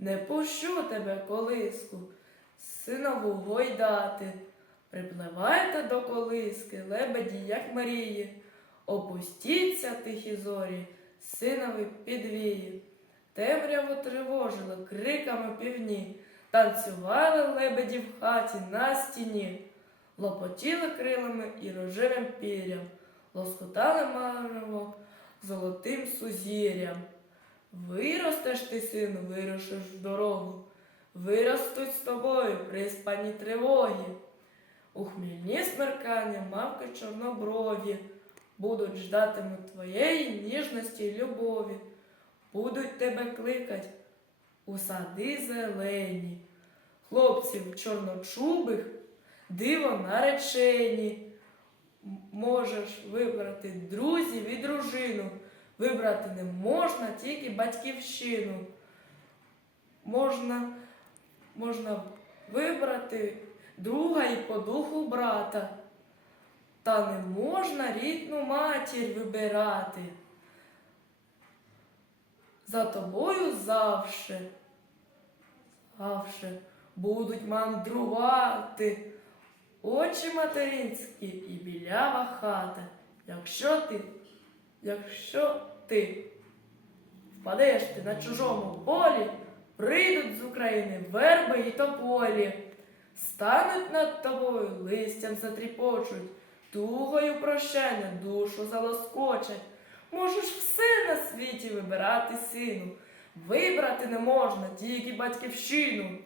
Не пущу тебе, колиску, синову гойдати. Припливайте до колиски, лебеді, як мрії, опустіться тихі зорі, синові підвії. Темряву тривожили криками півні, танцювали лебеді в хаті на стіні, лопотіли крилами і рожевим пір'ям, лоскотали марево золотим сузір'ям. Виростеш ти, сину, вирушиш в дорогу, виростуть з тобою приспані тривоги. У хмільні смеркання мавки чорноброві. Будуть ждатимуть твоєї ніжності й любові, будуть тебе кликать у сади зелені, хлопців чорночубих, диво наречені. Можеш вибрати друзів і дружину, вибрати не можна тільки батьківщину. Можна, можна вибрати друга і по духу брата. Та не можна рідну матір вибирати. За тобою завше, завше будуть мандрувати очі материнські і білява хата. Якщо ти, якщо ти впадеш ти на чужому полі, прийдуть з України верби і тополі. Стануть над тобою, листям затріпочуть, тугою прощання душу залоскочать. Можеш все на світі вибирати, сину, вибрати не можна тільки батьківщину.